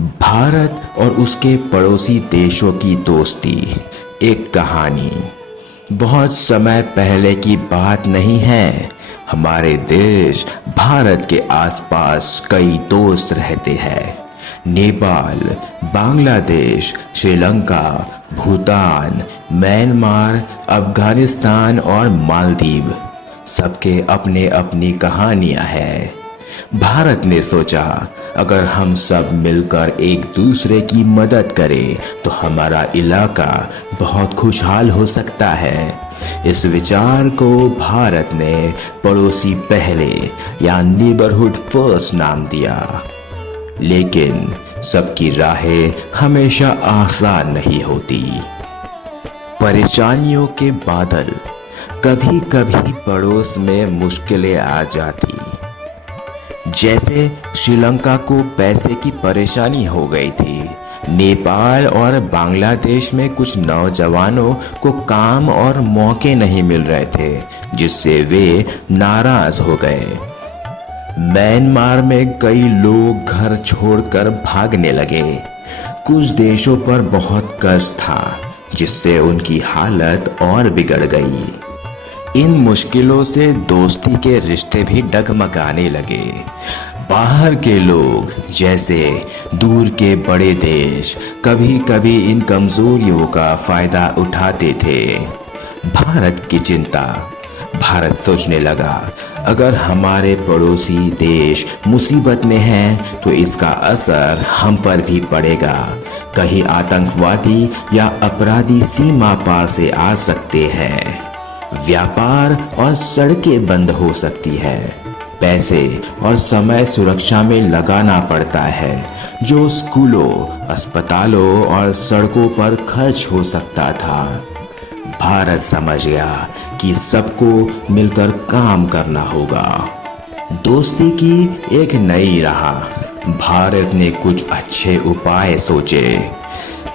भारत और उसके पड़ोसी देशों की दोस्ती। एक कहानी। बहुत समय पहले की बात नहीं है। हमारे देश भारत के आसपास कई दोस्त रहते हैं। नेपाल, बांग्लादेश, श्रीलंका, भूटान, म्यांमार, अफगानिस्तान और मालदीव, सबके अपने अपनी कहानियां हैं। भारत ने सोचा, अगर हम सब मिलकर एक दूसरे की मदद करें तो हमारा इलाका बहुत खुशहाल हो सकता है। इस विचार को भारत ने पड़ोसी पहले या नेबरहुड फर्स्ट नाम दिया। लेकिन सबकी राहें हमेशा आसान नहीं होती। परेशानियों के बादल, कभी कभी पड़ोस में मुश्किलें आ जाती। जैसे श्रीलंका को पैसे की परेशानी हो गई थी। नेपाल और बांग्लादेश में कुछ नौजवानों को काम और मौके नहीं मिल रहे थे, जिससे वे नाराज हो गए। म्यांमार में कई लोग घर छोड़कर भागने लगे। कुछ देशों पर बहुत कर्ज था, जिससे उनकी हालत और बिगड़ गई। इन मुश्किलों से दोस्ती के रिश्ते भी डगमगाने लगे। बाहर के लोग, जैसे दूर के बड़े देश, कभी कभी इन कमजोरियों का फायदा उठाते थे। भारत की चिंता। भारत सोचने लगा, अगर हमारे पड़ोसी देश मुसीबत में हैं तो इसका असर हम पर भी पड़ेगा। कहीं आतंकवादी या अपराधी सीमा पार से आ सकते हैं। व्यापार और सड़कें बंद हो सकती है। पैसे और समय सुरक्षा में लगाना पड़ता है, जो स्कूलों, अस्पतालों और सड़कों पर खर्च हो सकता था। भारत समझ गया कि सबको मिलकर काम करना होगा। दोस्ती की एक नई राह। भारत ने कुछ अच्छे उपाय सोचे,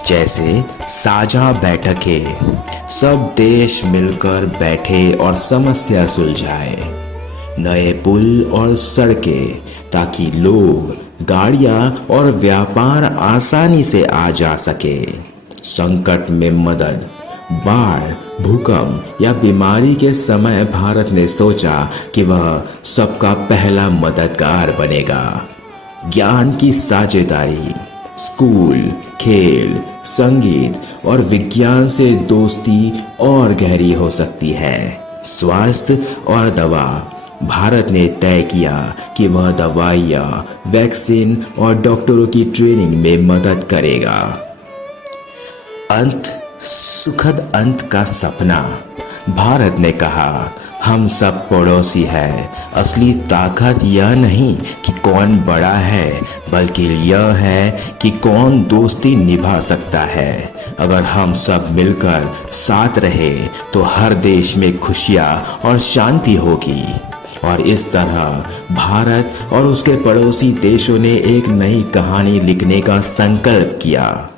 जैसे साझा बैठकें, सब देश मिलकर बैठे और समस्या सुलझाए। नए पुल और सड़कें, ताकि लोग, गाड़ियां और व्यापार आसानी से आ जा सके। संकट में मदद। बाढ़, भूकंप या बीमारी के समय भारत ने सोचा कि वह सबका पहला मददगार बनेगा। ज्ञान की साझेदारी। स्कूल, खेल, संगीत और विज्ञान से दोस्ती और गहरी हो सकती है। स्वास्थ्य और दवा। भारत ने तय किया कि वह दवाइयाँ, वैक्सीन और डॉक्टरों की ट्रेनिंग में मदद करेगा। अंत, सुखद अंत का सपना। भारत ने कहा, हम सब पड़ोसी हैं। असली ताकत यह नहीं कि कौन बड़ा है, बल्कि यह है कि कौन दोस्ती निभा सकता है। अगर हम सब मिलकर साथ रहे तो हर देश में खुशियाँ और शांति होगी। और इस तरह भारत और उसके पड़ोसी देशों ने एक नई कहानी लिखने का संकल्प किया।